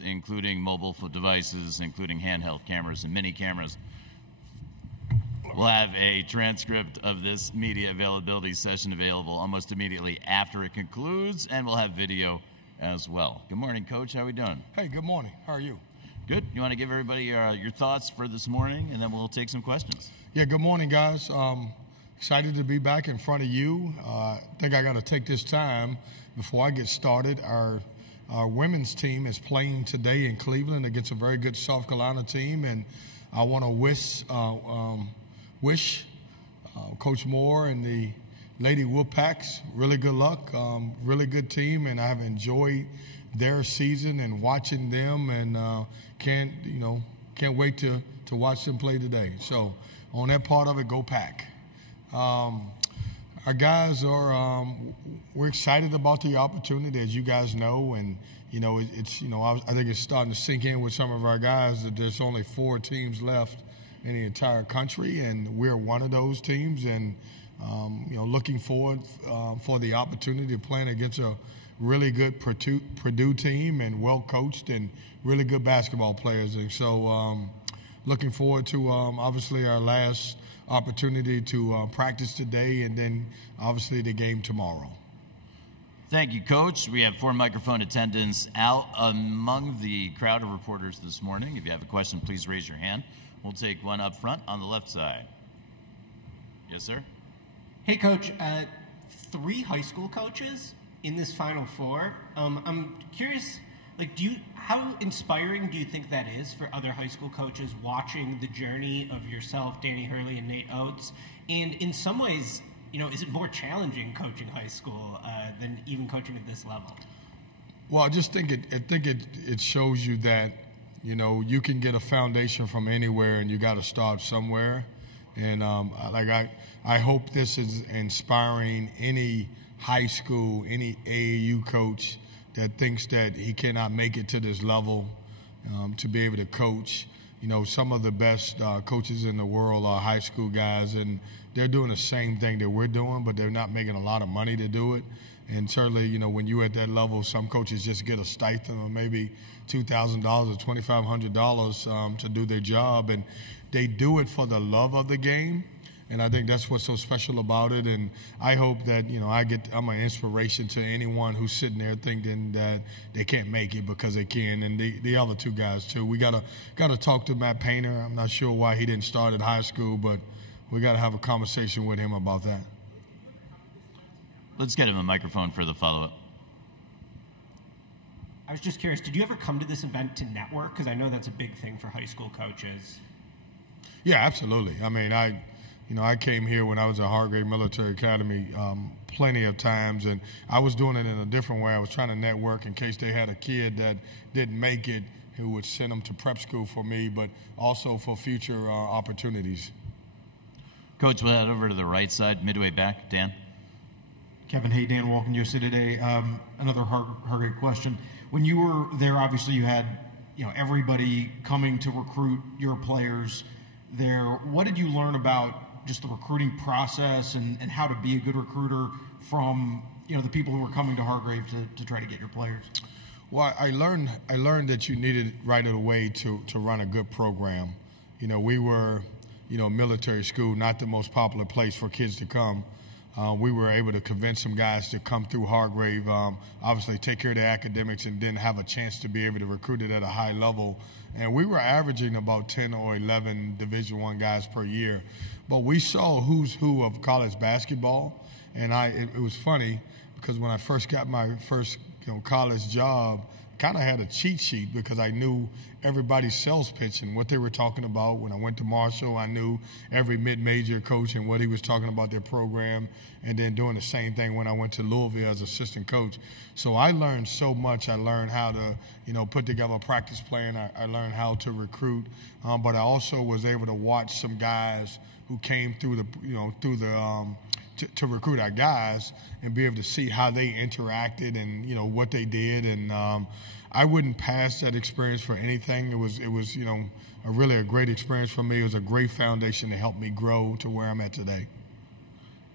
including mobile devices, including handheld cameras and mini cameras. We'll have a transcript of this media availability session available almost immediately after it concludes, and we'll have video as well. Good morning, Coach. How are we doing? Hey, good morning. How are you? Good. You want to give everybody your thoughts for this morning, and then we'll take some questions. Yeah, good morning, guys. Excited to be back in front of you. I think I got to take this time before I get started. Our women's team is playing today in Cleveland against a very good South Carolina team, and I want to wish Coach Moore and the Lady Wolfpacks really good luck. Really good team, and I have enjoyed their season and watching them, and can't wait to watch them play today. So on that part of it, go Pack. Our guys are we're excited about the opportunity, as you guys know, and I think it's starting to sink in with some of our guys that there's only 4 teams left in the entire country, and we're one of those teams, and looking forward for the opportunity of playing against a really good Purdue team and well coached and really good basketball players. And so looking forward to obviously our last opportunity to practice today, and then obviously the game tomorrow. Thank you, Coach. We have 4 microphone attendants out among the crowd of reporters this morning. If you have a question, please raise your hand. We'll take one up front on the left side. Yes, sir? Hey, Coach. 3 high school coaches in this Final Four. I'm curious, how inspiring do you think that is for other high school coaches watching the journey of yourself, Danny Hurley, and Nate Oates? And in some ways, is it more challenging coaching high school than even coaching at this level? Well, I just think it shows you that you can get a foundation from anywhere, and you got to start somewhere. And I hope this is inspiring any high school, any AAU coach that thinks that he cannot make it to this level to be able to coach. Some of the best coaches in the world are high school guys, and they're doing the same thing that we're doing, but they're not making a lot of money to do it. And certainly, when you're at that level, some coaches just get a stipend of maybe $2,000 or $2,500 to do their job, and they do it for the love of the game. And I think that's what's so special about it. And I hope that, I'm an inspiration to anyone who's sitting there thinking that they can't make it because they can. And the other 2 guys, too. We gotta talk to Matt Painter. I'm not sure why he didn't start at high school, but we got to have a conversation with him about that. Let's get him a microphone for the follow-up. I was just curious, did you ever come to this event to network? Because I know that's a big thing for high school coaches. Yeah, absolutely. I mean, I came here when I was at Hargrave Military Academy plenty of times, and I was doing it in a different way. I was trying to network in case they had a kid that didn't make it, who would send them to prep school for me, but also for future opportunities. Coach, we'll head over to the right side, midway back. Dan? Kevin, hey, Dan Walken, USA Today. Another Hargrave question. When you were there, obviously you had everybody coming to recruit your players there. What did you learn about just the recruiting process and how to be a good recruiter from the people who were coming to Hargrave to try to get your players? Well, I learned that you needed right away to run a good program. We were military school, not the most popular place for kids to come. We were able to convince some guys to come through Hargrave, obviously take care of their academics, and then have a chance to be able to recruit it at a high level. And we were averaging about 10 or 11 Division I guys per year. But we saw who's who of college basketball. And it was funny because when I first got my first college job, kind of had a cheat sheet because I knew everybody's sales pitch and what they were talking about. When I went to Marshall, I knew every mid-major coach and what he was talking about their program, and then doing the same thing when I went to Louisville as assistant coach. So I learned so much. I learned how to, put together a practice plan. I learned how to recruit, but I also was able to watch some guys who came through to recruit our guys and be able to see how they interacted and what they did, and I wouldn't pass that experience for anything. It was really a great experience for me. It was a great foundation to help me grow to where I'm at today.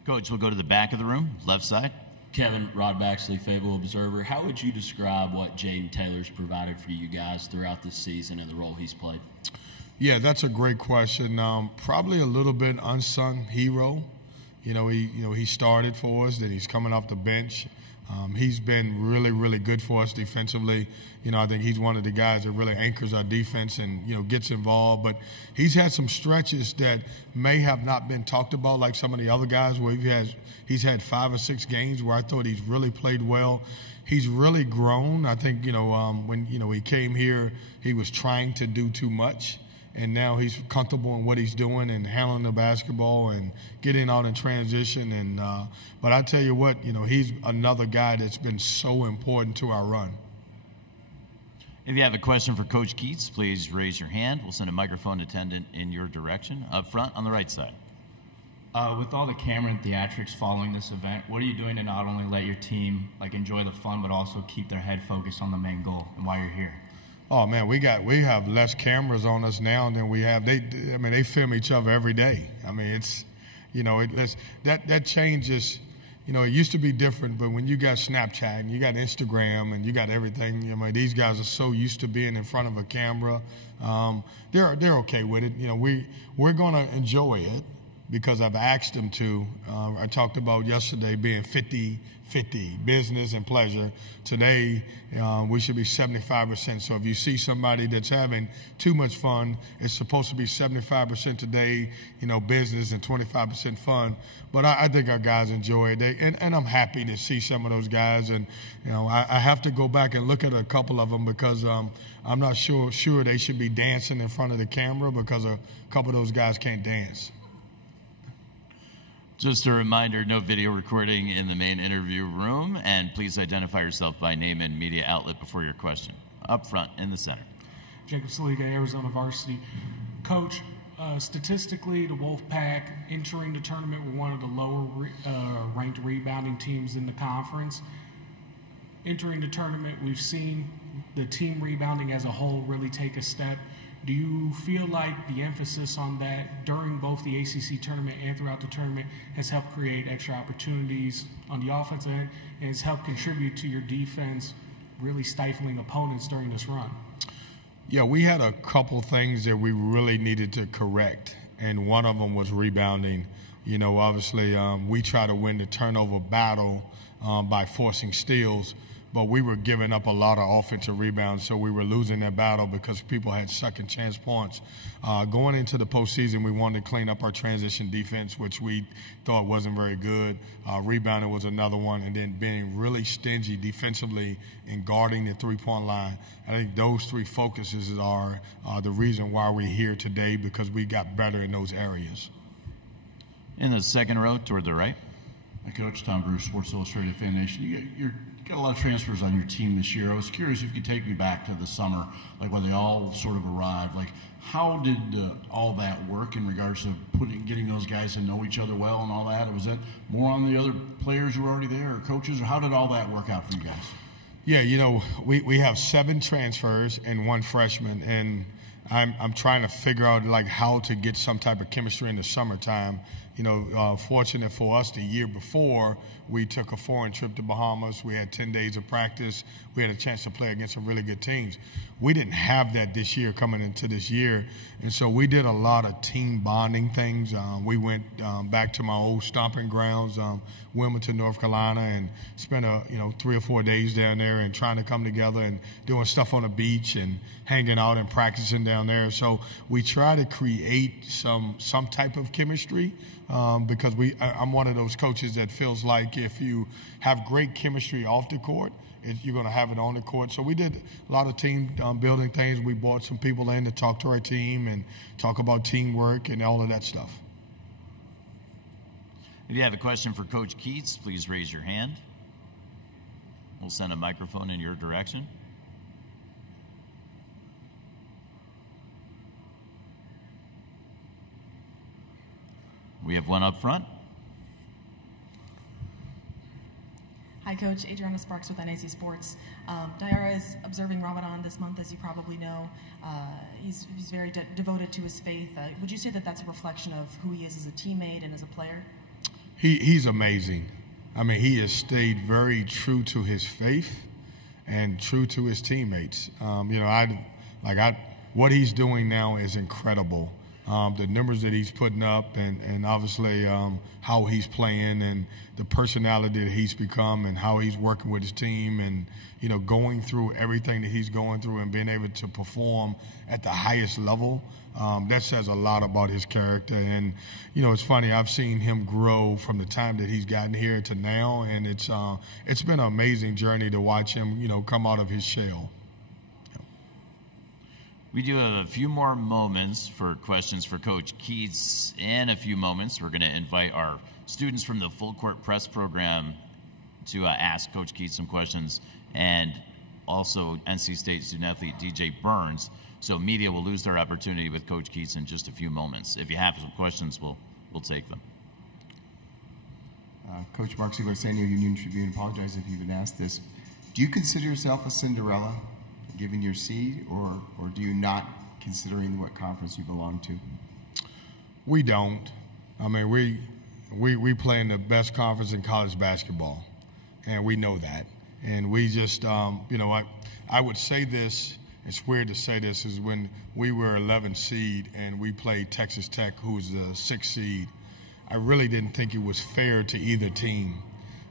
Coach, we'll go to the back of the room, left side. Kevin, Rod Baxley, Fayetteville Observer. How would you describe what Jaden Taylor's provided for you guys throughout this season and the role he's played? Yeah, that's a great question. Probably a little bit unsung hero. He started for us, then he's coming off the bench. He's been really, really good for us defensively. I think he's one of the guys that really anchors our defense and, gets involved. But he's had some stretches that may have not been talked about like some of the other guys where he's had 5 or 6 games where I thought he's really played well. He's really grown. I think, when, he came here, he was trying to do too much. And now he's comfortable in what he's doing and handling the basketball and getting out in transition. And but I tell you what, he's another guy that's been so important to our run. If you have a question for Coach Keatts, please raise your hand. We'll send a microphone attendant in your direction. Up front on the right side. With all the camera and theatrics following this event, what are you doing to not only let your team enjoy the fun, but also keep their head focused on the main goal and why you're here? Oh man, we have less cameras on us now than we have. They film each other every day. It's, that changes. It used to be different, but when you got Snapchat and you got Instagram and you got everything, these guys are so used to being in front of a camera. They're okay with it. We're gonna enjoy it because I've asked them to. I talked about yesterday being 50-50, business and pleasure. Today, we should be 75%. So if you see somebody that's having too much fun, it's supposed to be 75% today, business and 25% fun. But I think our guys enjoy it. And I'm happy to see some of those guys. And, I have to go back and look at a couple of them because I'm not sure they should be dancing in front of the camera because a couple of those guys can't dance. Just a reminder, no video recording in the main interview room, and please identify yourself by name and media outlet before your question. Up front in the center. Jacob Saliga, Arizona Varsity. Coach, statistically, the Wolfpack entering the tournament were one of the lower ranked rebounding teams in the conference. Entering the tournament, we've seen the team rebounding as a whole really take a step. Do you feel like the emphasis on that during both the ACC tournament and throughout the tournament has helped create extra opportunities on the offensive end and has helped contribute to your defense really stifling opponents during this run? Yeah, we had a couple things that we really needed to correct, and one of them was rebounding. Obviously, we try to win the turnover battle by forcing steals, but we were giving up a lot of offensive rebounds, so we were losing that battle because people had second chance points. Going into the postseason, we wanted to clean up our transition defense, which we thought wasn't very good. Rebounding was another one, and then being really stingy defensively and guarding the three-point line. I think those 3 focuses are the reason why we're here today, because we got better in those areas. In the second row toward the right. Hi, Coach. Tom Bruce, Sports Illustrated Fan Nation. You got a lot of transfers on your team this year. I was curious if you could take me back to the summer, when they all sort of arrived. How did all that work in regards to getting those guys to know each other well and all that? Was that more on the other players who were already there or coaches, or how did all that work out for you guys? Yeah, we have 7 transfers and 1 freshman, and I'm trying to figure out how to get some type of chemistry in the summertime. Fortunate for us, the year before, we took a foreign trip to Bahamas. We had 10 days of practice. We had a chance to play against some really good teams. We didn't have that this year coming into this year, and so we did a lot of team bonding things. We went back to my old stomping grounds, Wilmington, North Carolina, and spent 3 or 4 days down there and trying to come together and doing stuff on the beach and hanging out and practicing down there. So we try to create some type of chemistry. Because I'm one of those coaches that feels like if you have great chemistry off the court, you're going to have it on the court. So we did a lot of team building things. We brought some people in to talk to our team and talk about teamwork and all of that stuff. If you have a question for Coach Keatts, please raise your hand. We'll send a microphone in your direction. We have one up front. Hi, Coach. Adriana Sparks with NAC Sports. Diarra is observing Ramadan this month, as you probably know. He's very devoted to his faith. Would you say that that's a reflection of who he is as a teammate and as a player? He's amazing. I mean, he has stayed very true to his faith and true to his teammates. What he's doing now is incredible. The numbers that he's putting up, and obviously how he's playing, and the personality that he's become, and how he's working with his team, and going through everything that he's going through and being able to perform at the highest level. That says a lot about his character. And it's funny, I've seen him grow from the time that he's gotten here to now, and it's been an amazing journey to watch him come out of his shell. We do have a few more moments for questions for Coach Keatts. In a few moments, we're going to invite our students from the Full Court Press program to ask Coach Keatts some questions, and also NC State student-athlete DJ Burns. So media will lose their opportunity with Coach Keatts in just a few moments. If you have some questions, we'll take them. Coach Mark Ziegler, San Diego Union Tribune, apologize if you've been asked this. Do you consider yourself a Cinderella, given your seed, or do you not, considering what conference you belong to? We don't. I mean, we play in the best conference in college basketball, and we know that. And we just, I would say this, it's weird to say this, is when we were 11th seed and we played Texas Tech, who was the 6th seed, I really didn't think it was fair to either team.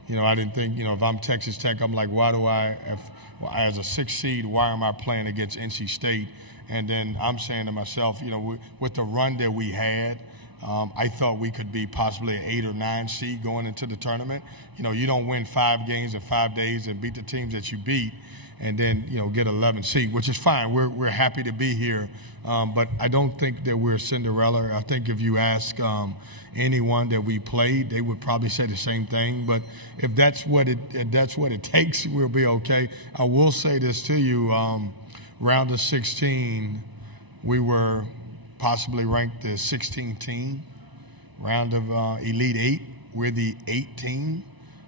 I didn't think, if I'm Texas Tech, I'm like, as a 6th seed, why am I playing against NC State? And then I'm saying to myself, with the run that we had, I thought we could be possibly an 8 or 9 seed going into the tournament. You don't win 5 games in 5 days and beat the teams that you beat, and then get 11 seed, which is fine. We're happy to be here, but I don't think that we're Cinderella. I think if you ask anyone that we played, they would probably say the same thing. But if that's what it takes, we'll be okay. I will say this to you: round of 16, we were possibly ranked the 16th team. Round of Elite 8, we're the 8th team.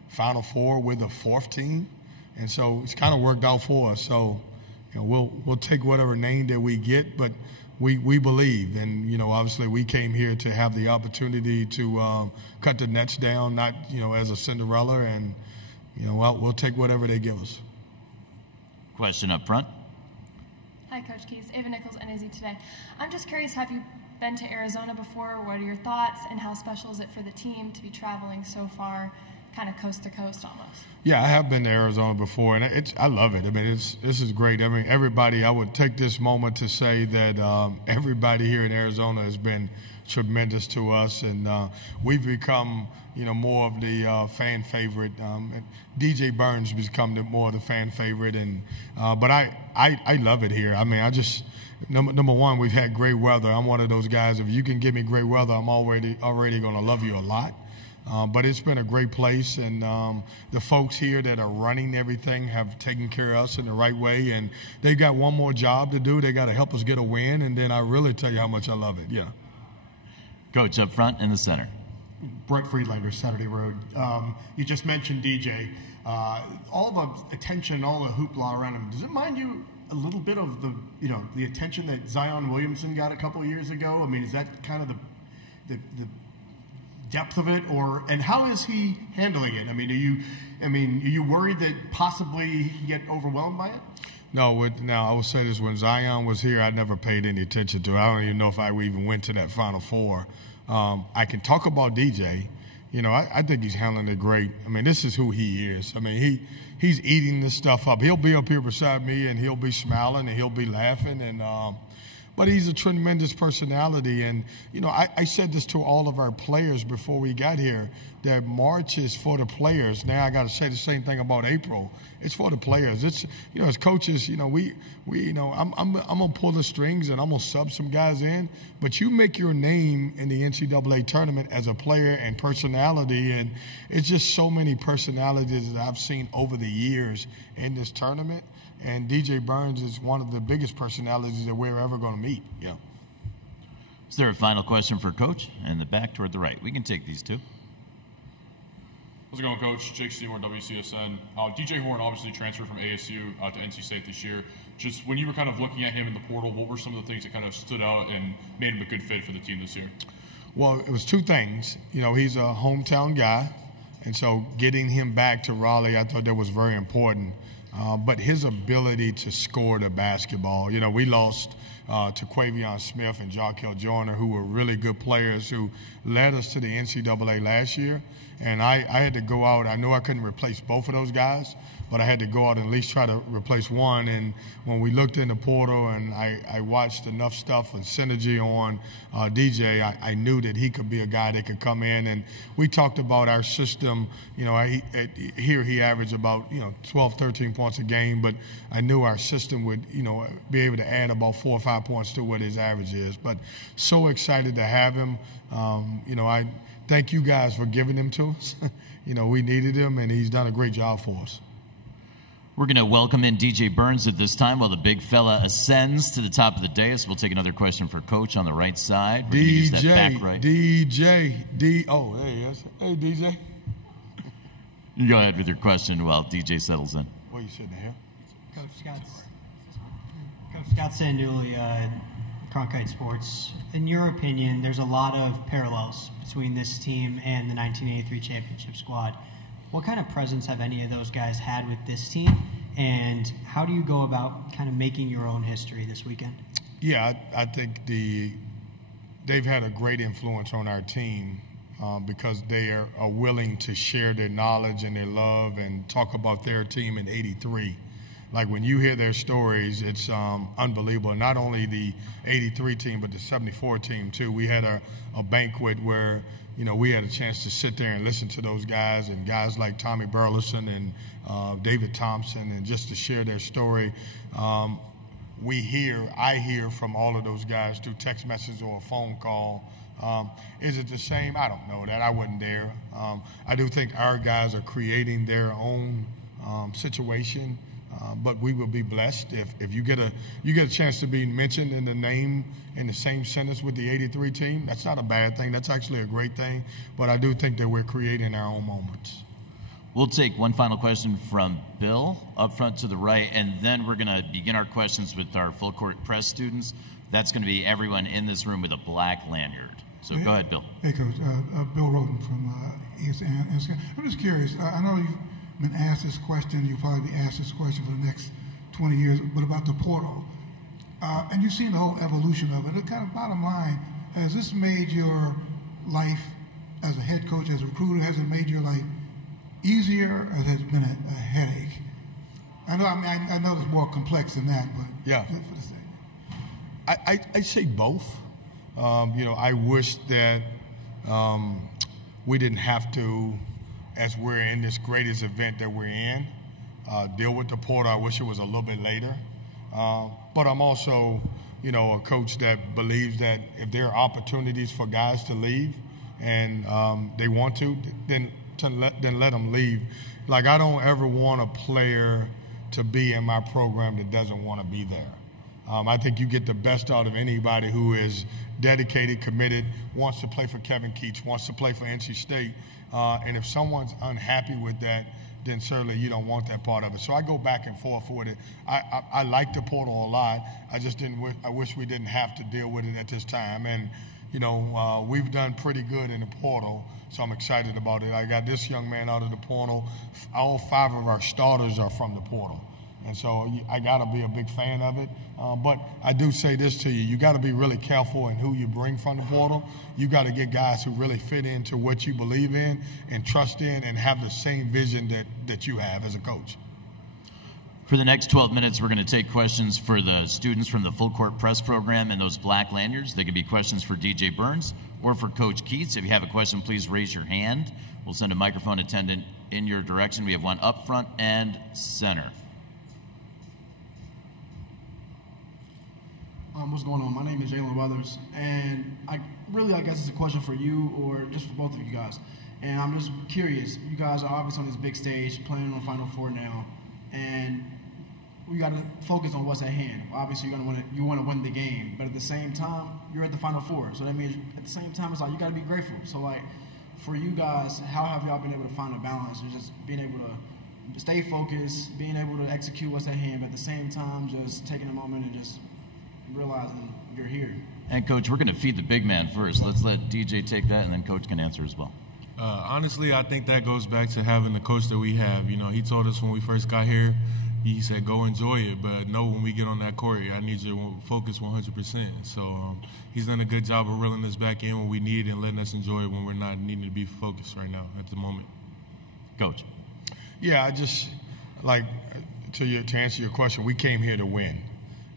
Final Four, we're the 4th team. And so it's kind of worked out for us. So we'll take whatever name that we get, but we believe. And obviously we came here to have the opportunity to cut the nets down, not as a Cinderella. And we'll take whatever they give us. Question up front. Hi, Coach Keatts. Ava Nichols, NAZ Today. I'm just curious, have you been to Arizona before? What are your thoughts, and how special is it for the team to be traveling so far, kind of coast to coast almost? Yeah, I have been to Arizona before, and I love it. I mean, this is great. I mean, everybody, I would take this moment to say that everybody here in Arizona has been tremendous to us, and we've become, more of the fan favorite. DJ Burns has become more of the fan favorite, and but I love it here. I mean, number one, we've had great weather. I'm one of those guys. If you can give me great weather, I'm already going to love you a lot. But it's been a great place, and the folks here that are running everything have taken care of us in the right way, and they've got one more job to do. They got to help us get a win, and then I really tell you how much I love it. Yeah. Coach up front in the center. Brett Friedlander, Saturday Road. You just mentioned DJ. All the attention, all the hoopla around him. Does it mind you a little bit of the attention that Zion Williamson got a couple of years ago? I mean, is that kind of the depth of it, and how is he handling it? I mean, are you worried that possibly he can get overwhelmed by it? No, now I will say this: when Zion was here, I never paid any attention to it. I don't even know if I even went to that Final Four. I can talk about DJ. I think he's handling it great. I mean, this is who he is. I mean, he's eating this stuff up. He'll be up here beside me, and he'll be smiling, and he'll be laughing, and but he's a tremendous personality. And, I said this to all of our players before we got here, that March is for the players. Now I got to say the same thing about April. It's for the players. It's, as coaches, I'm going to pull the strings and I'm going to sub some guys in, but you make your name in the NCAA tournament as a player and personality. And it's just so many personalities that I've seen over the years in this tournament. And DJ Burns is one of the biggest personalities that we're ever going to meet. Yeah. Is there a final question for Coach? In the back toward the right. We can take these two. How's it going, Coach? Jake Seymour, WCSN. DJ Horn obviously transferred from ASU to NC State this year. Just when you were kind of looking at him in the portal, what were some of the things that kind of stood out and made him a good fit for the team this year? Well, it was two things. He's a hometown guy. And so getting him back to Raleigh, I thought that was very important. But his ability to score the basketball, you know, we lost to Quavion Smith and Jarkel Joyner, who were really good players who led us to the NCAA last year. And I had to go out. I knew I couldn't replace both of those guys, but I had to go out and at least try to replace one. And when we looked in the portal and I watched enough stuff and synergy on DJ, I knew that he could be a guy that could come in. And we talked about our system. You know, here he averaged about, 12, 13 points a game, but I knew our system would, be able to add about 4 or 5 points to what his average is. But so excited to have him. I thank you guys for giving him to us. We needed him, and he's done a great job for us. We're going to welcome in DJ Burns at this time while the big fella ascends to the top of the dais. We'll take another question for Coach on the right side. We're gonna use that back right. Oh, there he is. Hey, DJ. You go ahead with your question while DJ settles in. What are you sitting here? Coach Scott Sanduli, Cronkite Sports. In your opinion, there's a lot of parallels between this team and the 1983 championship squad. What kind of presence have any of those guys had with this team, and how do you go about kind of making your own history this weekend? Yeah, I think they've had a great influence on our team because they are willing to share their knowledge and their love and talk about their team in '83. Like when you hear their stories, it's unbelievable. Not only the '83 team, but the '74 team too. We had a banquet where we had a chance to sit there and listen to those guys and guys like Tommy Burleson and David Thompson, and just to share their story. I hear from all of those guys through text message or a phone call. Is it the same? I don't know that. I wasn't there. I do think our guys are creating their own situation. But we will be blessed if you get a chance to be mentioned in the name in the same sentence with the '83 team. That's not a bad thing. That's actually a great thing. But I do think that we're creating our own moments. We'll take one final question from Bill up front to the right, and then we're going to begin our questions with our full court press students. That's going to be everyone in this room with a black lanyard. So go ahead, Bill. Hey, Coach. Bill Roden from ESPN. I'm just curious. I know you've been asked this question. You'll probably be asked this question for the next 20 years, but about the portal. And you've seen the whole evolution of it. The kind of bottom line, has this made your life as a head coach, as a recruiter, has it made your life easier, or has it been a headache? I know it's more complex than that, but yeah. I say both. I wish that we didn't have to, as we're in this greatest event that we're in, deal with the portal. I wish it was a little bit later. But I'm also, a coach that believes that if there are opportunities for guys to leave and they want to, then let them leave. Like, I don't ever want a player to be in my program that doesn't want to be there. I think you get the best out of anybody who is dedicated, committed, wants to play for Kevin Keatts, wants to play for NC State. And if someone's unhappy with that, then certainly you don't want that part of it. So I go back and forth with it. I like the portal a lot. I just I wish we didn't have to deal with it at this time. And, we've done pretty good in the portal, so I'm excited about it. I got this young man out of the portal. All 5 of our starters are from the portal. And so I got to be a big fan of it. But I do say this to you. You got to be really careful in who you bring from the portal. You got to get guys who really fit into what you believe in and trust in and have the same vision that you have as a coach. For the next 12 minutes, we're going to take questions for the students from the Full Court Press program and those black lanyards. They could be questions for DJ Burns or for Coach Keatts. If you have a question, please raise your hand. We'll send a microphone attendant in your direction. We have one up front and center. What's going on? My name is Jalen Weathers, and I guess it's a question for you or just for both of you guys. And I'm just curious. You guys are obviously on this big stage, playing on Final Four now, and we got to focus on what's at hand. Obviously, you want to win the game, but at the same time, you're at the Final Four. So that means at the same time, it's like you got to be grateful. So like, for you guys, how have y'all been able to find a balance, or just being able to stay focused, being able to execute what's at hand, but at the same time, just taking a moment and just realizing you're here? And Coach, we're going to feed the big man first. Let's let DJ take that, and then Coach can answer as well. Honestly, I think that goes back to having the coach that we have. You know, he told us when we first got here, he said, go enjoy it, but know when we get on that court, I need you to focus 100%. So he's done a good job of reeling us back in when we need and letting us enjoy it when we're not needing to be focused right now at the moment. Coach. Yeah, I just, like, to answer your question, we came here to win.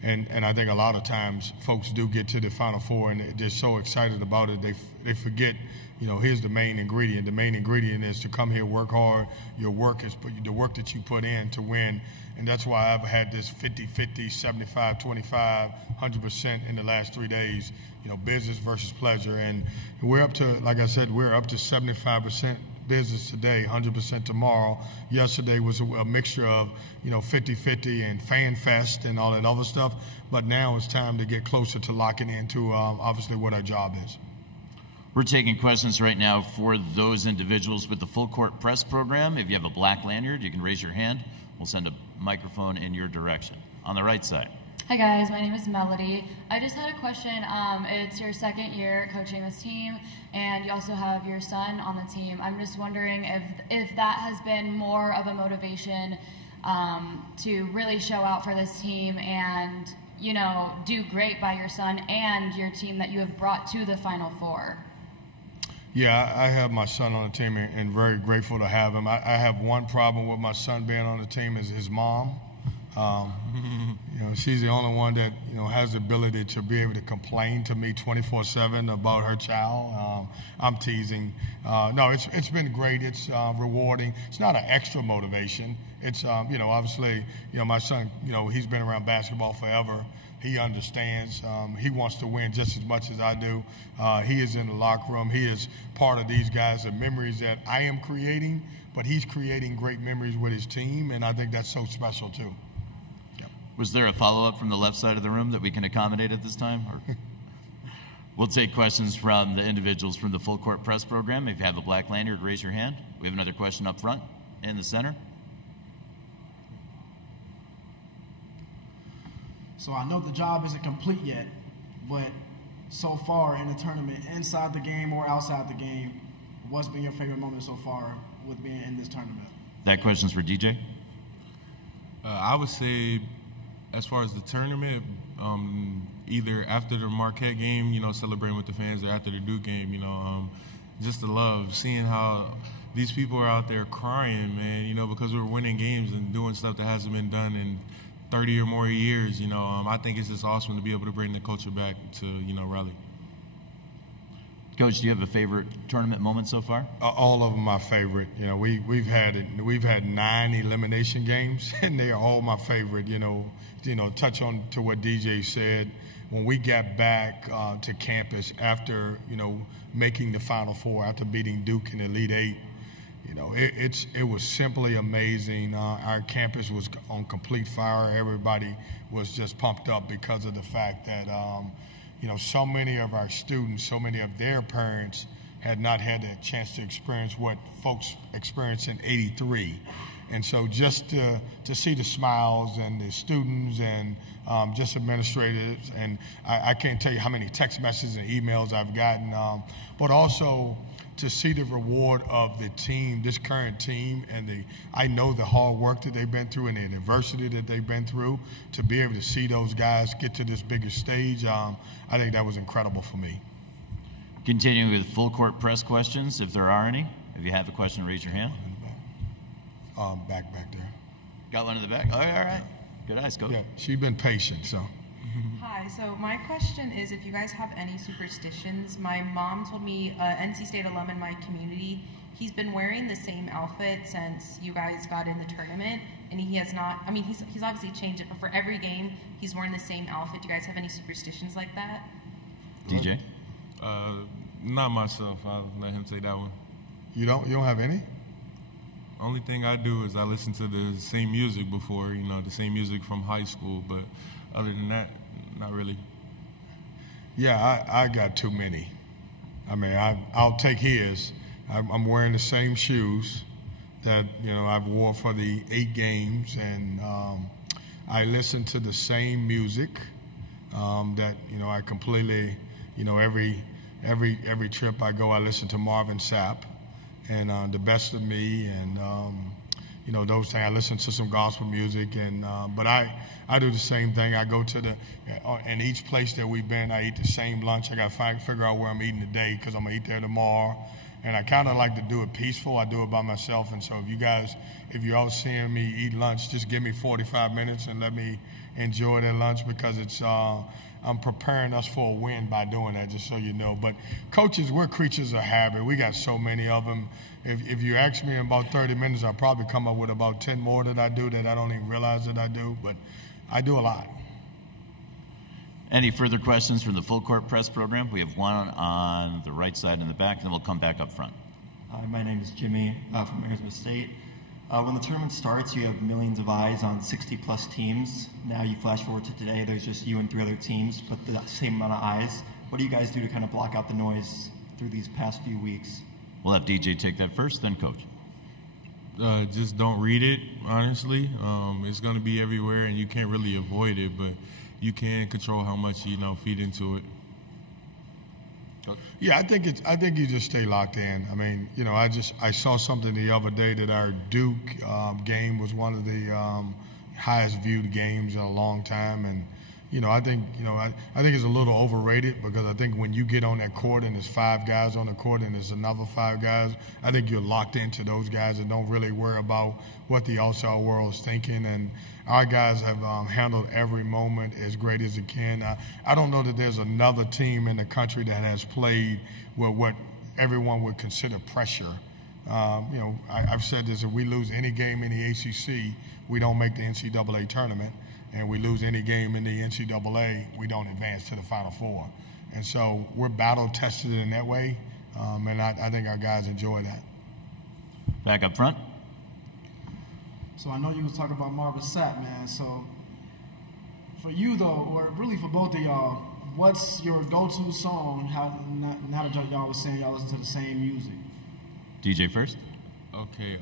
And I think a lot of times folks do get to the Final Four and they're so excited about it, they forget, you know, here's the main ingredient. The main ingredient is to come here, work hard. Your work is the work that you put in to win. And that's why I've had this 50-50, 75-25, 100% in the last 3 days, you know, business versus pleasure. And we're up to, like I said, we're up to 75% business today, 100% tomorrow. Yesterday was a mixture of, you know, 50-50 and fan fest and all that other stuff. But now it's time to get closer to locking into obviously what our job is. We're taking questions right now for those individuals with the full court press program. If you have a black lanyard, you can raise your hand. We'll send a microphone in your direction. On the right side. Hi guys, my name is Melody. I just had a question. It's your second year coaching this team, and you also have your son on the team. I'm just wondering if that has been more of a motivation to really show out for this team and, you know, do great by your son and your team that you have brought to the Final Four. Yeah, I have my son on the team and very grateful to have him. I have one problem with my son being on the team is his mom. You know, she's the only one that, you know, has the ability to be able to complain to me 24/7 about her child. I'm teasing. No, it's been great. It's rewarding. It's not an extra motivation. It's you know, obviously, you know, my son, you know, he's been around basketball forever. He understands. He wants to win just as much as I do. He is in the locker room. He is part of these guys, the memories that I am creating, but he's creating great memories with his team, and I think that's so special too. Was there a follow-up from the left side of the room that we can accommodate at this time? Or? We'll take questions from the individuals from the full court press program. If you have a black lanyard, raise your hand. We have another question up front in the center. So I know the job isn't complete yet, but so far in the tournament, inside the game or outside the game, what's been your favorite moment so far with being in this tournament? That question's for DJ. I would say, as far as the tournament, either after the Marquette game, you know, celebrating with the fans, or after the Duke game, you know, just the love, seeing how these people are out there crying, man, you know, because we're winning games and doing stuff that hasn't been done in 30 or more years, you know. I think it's just awesome to be able to bring the culture back to, you know, Raleigh. Coach, do you have a favorite tournament moment so far? All of them my favorite. You know, we've had 9 elimination games, and they are all my favorite. You know, touch on to what DJ said. When we got back to campus after, you know, making the Final Four, after beating Duke in the Elite Eight, you know, it was simply amazing. Our campus was on complete fire. Everybody was just pumped up because of the fact that, you know, so many of our students, so many of their parents had not had a chance to experience what folks experienced in '83. And so just to see the smiles and the students and just administrators, and I can't tell you how many text messages and emails I've gotten, but also to see the reward of the team, this current team, and I know the hard work that they've been through and the adversity that they've been through, to be able to see those guys get to this bigger stage, I think that was incredible for me. Continuing with full court press questions, if there are any. If you have a question, raise your hand. Back there. Got one in the back? All right. Good eyes, Coach. Yeah, she's been patient, so. Hi, so my question is if you guys have any superstitions. My mom told me NC State alum in my community, he's been wearing the same outfit since you guys got in the tournament, and he has not, I mean, he's obviously changed it, but for every game, he's wearing the same outfit. Do you guys have any superstitions like that? DJ? Not myself. I'll let him take that one. You don't have any? Only thing I do is I listen to the same music before, you know, the same music from high school, but other than that, not really. Yeah, I got too many. I mean, I'll take his. I'm wearing the same shoes that, you know, I've wore for the 8 games, and I listen to the same music that, you know, I completely, you know, every trip I go, I listen to Marvin Sapp. and the best of me, and you know, those things. I listen to some gospel music, and but I do the same thing. I go to in each place that we've been, I eat the same lunch. I got to figure out where I'm eating today because I'm gonna eat there tomorrow. And I kind of like to do it peaceful. I do it by myself. And so if you're out seeing me eat lunch, just give me 45 minutes and let me enjoy that lunch, because I'm preparing us for a win by doing that, just so you know. But coaches, we're creatures of habit. We got so many of them. If you ask me in about 30 minutes, I'll probably come up with about 10 more that I do that I don't even realize that I do. But I do a lot. Any further questions from the full court press program? We have one on the right side in the back, and then we'll come back up front. Hi, my name is Jimmy from Arizona State. When the tournament starts, you have millions of eyes on 60-plus teams. Now you flash forward to today, there's just you and 3 other teams, but the same amount of eyes. What do you guys do to kind of block out the noise through these past few weeks? We'll have DJ take that first, then Coach. Just don't read it, honestly. It's going to be everywhere, and you can't really avoid it, but you can control how much feed into it. Yeah, I think you just stay locked in. I mean, I saw something the other day that our Duke game was one of the highest viewed games in a long time, and I think it's a little overrated, because I think when you get on that court and there's 5 guys on the court and there's another 5 guys, I think you're locked into those guys and don't really worry about what the outside world is thinking. And our guys have handled every moment as great as it can. I don't know that there's another team in the country that has played with what everyone would consider pressure. I've said this: if we lose any game in the ACC, we don't make the NCAA tournament. And we lose any game in the NCAA, we don't advance to the Final Four. And so we're battle-tested in that way, and I think our guys enjoy that. Back up front. So I know you was talking about Marvin Sapp, man. So for you, though, or really for both of y'all, what's your go-to song now that y'all was saying y'all listen to the same music? DJ first. Okay.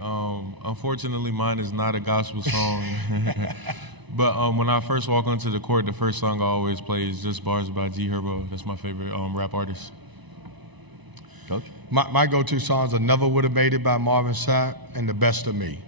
Unfortunately, mine is not a gospel song. But when I first walk onto the court, the first song I always play is Just Bars by G Herbo. That's my favorite rap artist. Coach? My go-to songs are Never Would Have Made It by Marvin Sapp and The Best of Me.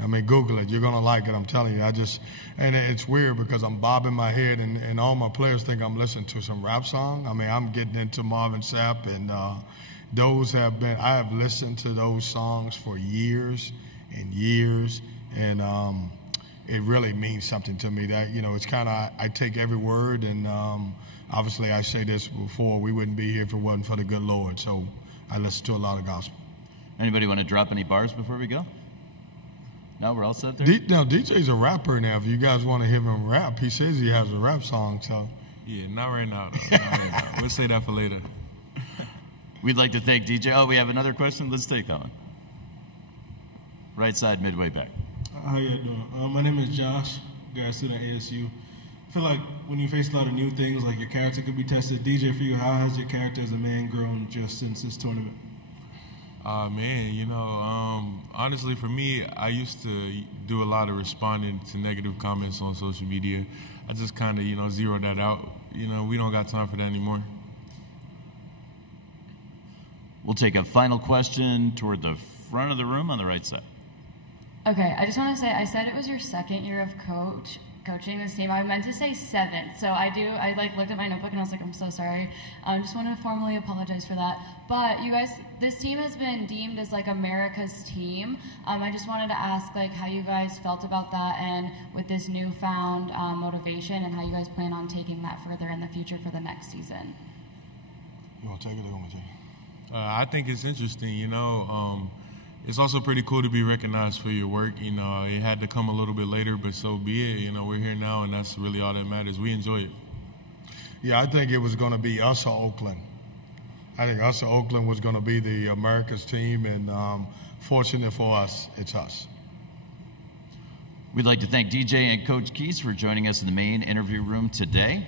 I mean, Google it. You're going to like it, I'm telling you. And it's weird because I'm bobbing my head, and all my players think I'm listening to some rap song. I mean, I'm getting into Marvin Sapp, and I have listened to those songs for years and years, and it really means something to me. That it's kind of, I take every word, and obviously I say this before, we wouldn't be here if it wasn't for the good Lord. So I listen to a lot of gospel. Anybody want to drop any bars before we go? No, we're all set there. Now DJ's a rapper now. If you guys want to hear him rap, he says he has a rap song. So yeah, not right now. Not right now. We'll say that for later. We'd like to thank DJ. Oh, we have another question. Let's take that one. Right side, midway back. How you doing? My name is Josh, grad student at ASU. I feel like when you face a lot of new things, like your character could be tested. DJ, for you, how has your character as a man grown just since this tournament? Man, honestly, for me, I used to do a lot of responding to negative comments on social media. I just kind of, zeroed that out. We don't got time for that anymore. We'll take a final question toward the front of the room on the right side. Okay, I just want to say, I said it was your second year of coaching this team. I meant to say 7th, so I looked at my notebook and I was like, I'm so sorry. Just want to formally apologize for that. But you guys, this team has been deemed as America's team. I just wanted to ask how you guys felt about that, and with this newfound motivation, and how you guys plan on taking that further in the future for the next season. You want to take it or you want me to take it? I think it's interesting, it's also pretty cool to be recognized for your work. It had to come a little bit later, but so be it. We're here now, and that's really all that matters. We enjoy it. Yeah, I think it was going to be us or Oakland. I think us or Oakland was going to be the America's team, and fortunate for us, it's us. We'd like to thank DJ and Coach Keatts for joining us in the main interview room today.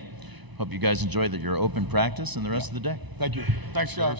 Hope you guys enjoyed your open practice and the rest of the day. Thank you. Thanks, guys.